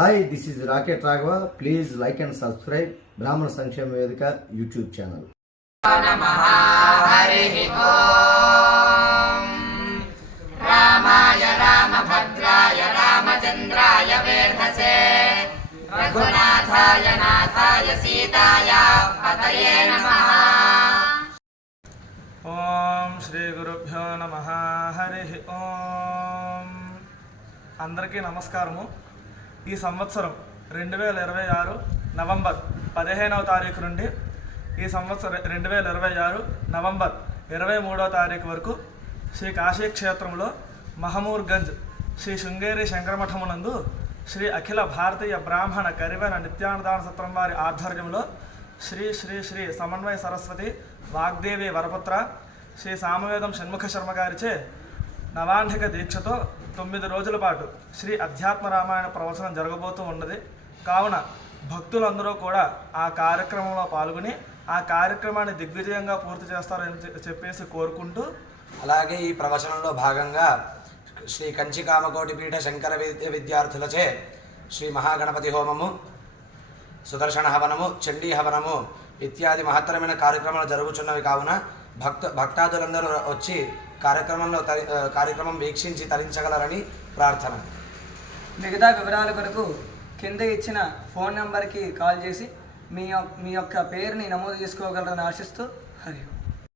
Hi, this is Raket Raghava. Please like and subscribe Brahmana Sankshema Vedika YouTube channel. रामाय रामभद्राय रामचन्द्राय वेधसे रघुनाथाय नाथाय सीताया पतये नमः। ఓం శ్రీ గురుభ్యో నమః. హరి ఓం. అందరికీ నమస్కారము. ఈ సంవత్సరం 2026 నవంబర్ 15వ తారీఖు నుండి ఈ సంవత్సరం 2026 నవంబర్ 23వ తారీఖు వరకు శ్రీ కాశీ క్షేత్రంలో మహమూర్గంజ్ శ్రీ శృంగేరి శంకరమఠమునందు శ్రీ అఖిల భారతీయ బ్రాహ్మణ కరివెన నిత్యాన్నదాన సత్రం వారి ఆధ్వర్యంలో శ్రీ శ్రీ శ్రీ సమన్వయ సరస్వతి వాగ్దేవి వరపుత్ర శ్రీ సామవేదం షణ్ముఖ శర్మ గారిచే నవాంధిక దీక్షతో 9 రోజుల పాటు శ్రీ అధ్యాత్మ రామాయణ ప్రవచనం జరగబోతూ ఉన్నది. కావున భక్తులందరూ కూడా ఆ కార్యక్రమంలో పాల్గొని ఆ కార్యక్రమాన్ని దిగ్విజయంగా పూర్తి చేస్తారని చెప్పేసి కోరుకుంటూ, అలాగే ఈ ప్రవచనంలో భాగంగా శ్రీ కంచి కామకోటి పీఠ శంకర విద్యార్థులచే శ్రీ మహాగణపతి హోమము, సుదర్శన హవనము, చండీ హవనము ఇత్యాది మహత్తరమైన కార్యక్రమాలు జరుగుతున్నవి. కావున భక్తాదులందరూ వచ్చి కార్యక్రమం వీక్షించి తరించగలరని ప్రార్థన. మిగతా వివరాల కొరకు కింద ఇచ్చిన ఫోన్ నెంబర్కి కాల్ చేసి మీ యొక్క పేరుని నమోదు చేసుకోగలరని ఆశిస్తూ హరి.